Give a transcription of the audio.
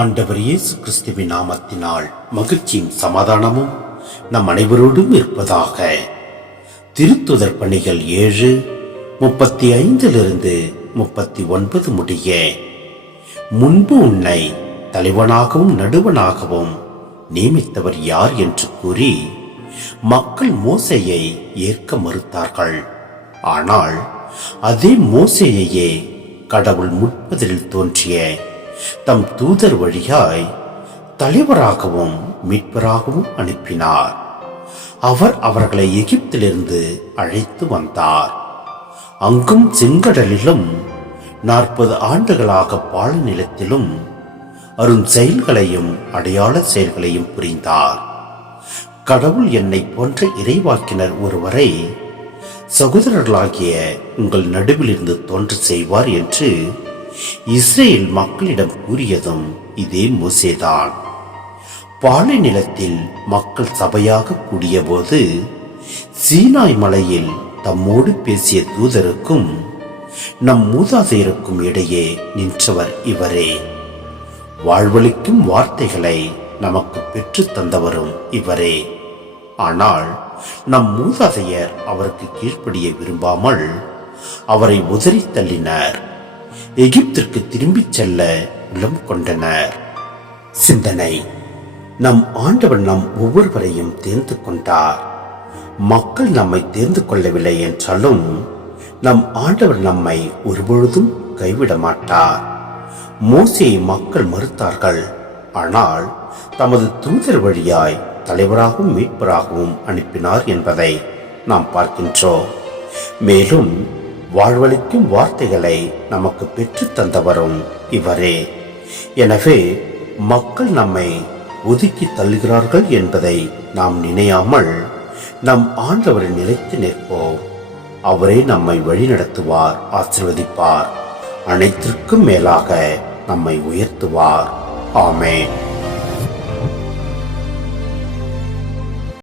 ஆண்டவர் இயேசு கிறிஸ்துவின் நாமத்தினால் மகிழ்ச்சியும் சமாதானமும் நம் அனைவரோடும் இருப்பதாக. திருத்துதர் பணிகள் 7:35 முடிய. முன்பு உன்னை தலைவனாகவும் நடுவனாகவும் நியமித்தவர் யார் என்று கூறி மக்கள் மோசேயை ஏற்க மறுத்தார்கள். ஆனால் அதே மோசேயையே கடவுள் முற்பதில் தோன்றிய தம் தூதர் வழியாய் தலைவராகவும் மீட்பராகவும் அனுப்பினார். அவர் அவர்களை எகிப்திலிருந்து அழைத்து வந்தார். அங்கும் செங்கடலிலும் 40 ஆண்டுகளாக பால நிலத்திலும் அரும் செயல்களையும் அடையாள செயல்களையும் புரிந்தார். கடவுள் என்னை போன்ற இறைவாக்கினர் ஒருவரை சகோதரர்களாகிய உங்கள் நடுவிலிருந்து தோன்ற செய்வார் என்று இஸ்ரேல் மக்களிடம் கூறியதும் இதே மோசேதான். பாலை நிலத்தில் மக்கள் சபையாக கூடிய போது சீனாய் மலையில் தம்மோடு பேசிய தூதருக்கும் நம் மூதாதையருக்கும் இடையே நின்றவர் இவரே. வாழ்வளிக்கும் வார்த்தைகளை நமக்கு பெற்று தந்தவரும் இவரே. ஆனால் நம் மூதாதையர் அவருக்கு கீழ்ப்படிய விரும்பாமல் அவரை உதறி தள்ளினர். எகிப்திற்கு திரும்பிச் செல்ல உள்ளம் கொண்டனர். சிந்தனை: நம் ஆண்டவர் நம் ஒவ்வொருவரையும் தேர்ந்து கொண்டார். மக்கள் நம்மை தேர்ந்து கொள்ளவில்லை என்றாலும் நம் ஆண்டவர் நம்மை ஒருபொழுதும் கைவிட மாட்டார். மோசேயை மக்கள் மறுத்தார்கள். ஆனால் தமது தூதர் வழியாய் தலைவராகவும் மீட்பராகவும் அனுப்பினார் என்பதை நாம் பார்க்கின்றோம். மேலும் வாழ்வளிக்கும் வார்த்தைகளை நமக்கு பெற்று தந்தவரும் இவரே. எனவே மக்கள் நம்மை ஒதுக்கி தள்ளுகிறார்கள் என்பதை நாம் நினையாமல் நம் ஆண்டவரை நிலைத்து நிற்போம். அவரே நம்மை வழிநடத்துவார், ஆசீர்வதிப்பார், அனைத்திற்கும் மேலாக நம்மை உயர்த்துவார். ஆமென்.